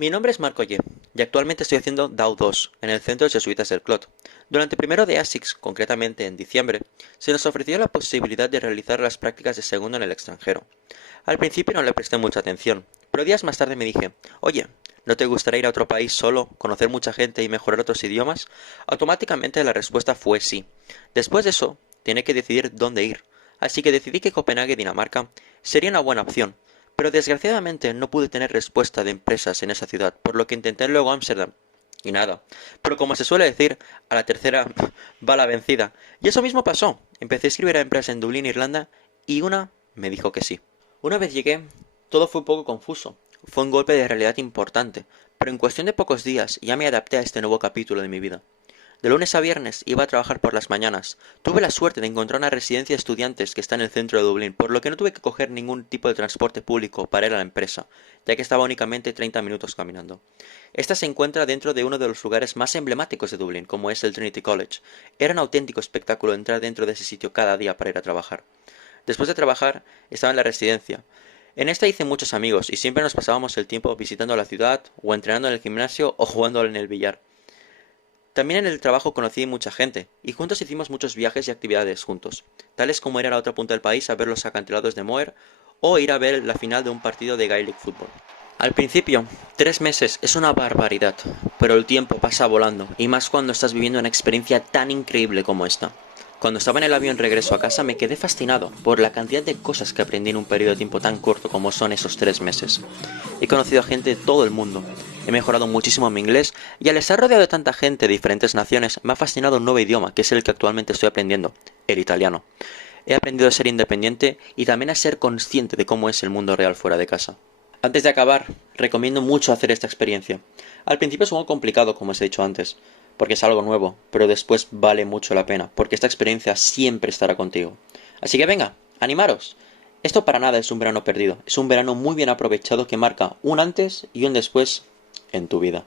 Mi nombre es Marco Ye, y actualmente estoy haciendo DAO 2 en el Centro de Jesuitas del Clot. Durante el primero de ASICS, concretamente en diciembre, se nos ofreció la posibilidad de realizar las prácticas de segundo en el extranjero. Al principio no le presté mucha atención, pero días más tarde me dije, oye, ¿no te gustaría ir a otro país solo, conocer mucha gente y mejorar otros idiomas? Automáticamente la respuesta fue sí. Después de eso, tenía que decidir dónde ir, así que decidí que Copenhague, Dinamarca, sería una buena opción, pero desgraciadamente no pude tener respuesta de empresas en esa ciudad, por lo que intenté luego Ámsterdam. Y nada. Pero como se suele decir, a la tercera va la vencida. Y eso mismo pasó. Empecé a escribir a empresas en Dublín, Irlanda, y una me dijo que sí. Una vez llegué, todo fue un poco confuso. Fue un golpe de realidad importante, pero en cuestión de pocos días ya me adapté a este nuevo capítulo de mi vida. De lunes a viernes iba a trabajar por las mañanas. Tuve la suerte de encontrar una residencia de estudiantes que está en el centro de Dublín, por lo que no tuve que coger ningún tipo de transporte público para ir a la empresa, ya que estaba únicamente 30 minutos caminando. Esta se encuentra dentro de uno de los lugares más emblemáticos de Dublín, como es el Trinity College. Era un auténtico espectáculo entrar dentro de ese sitio cada día para ir a trabajar. Después de trabajar, estaba en la residencia. En esta hice muchos amigos y siempre nos pasábamos el tiempo visitando la ciudad, o entrenando en el gimnasio, o jugando en el billar. También en el trabajo conocí mucha gente, y juntos hicimos muchos viajes y actividades juntos, tales como ir a la otra punta del país a ver los acantilados de Moher, o ir a ver la final de un partido de Gaelic Football. Al principio, 3 meses es una barbaridad, pero el tiempo pasa volando, y más cuando estás viviendo una experiencia tan increíble como esta. Cuando estaba en el avión regreso a casa me quedé fascinado por la cantidad de cosas que aprendí en un periodo de tiempo tan corto como son esos 3 meses. He conocido a gente de todo el mundo, he mejorado muchísimo mi inglés y al estar rodeado de tanta gente de diferentes naciones me ha fascinado un nuevo idioma que es el que actualmente estoy aprendiendo, el italiano. He aprendido a ser independiente y también a ser consciente de cómo es el mundo real fuera de casa. Antes de acabar, recomiendo mucho hacer esta experiencia. Al principio es algo complicado, como os he dicho antes, porque es algo nuevo, pero después vale mucho la pena, porque esta experiencia siempre estará contigo. Así que venga, animaros. Esto para nada es un verano perdido, es un verano muy bien aprovechado que marca un antes y un después en tu vida.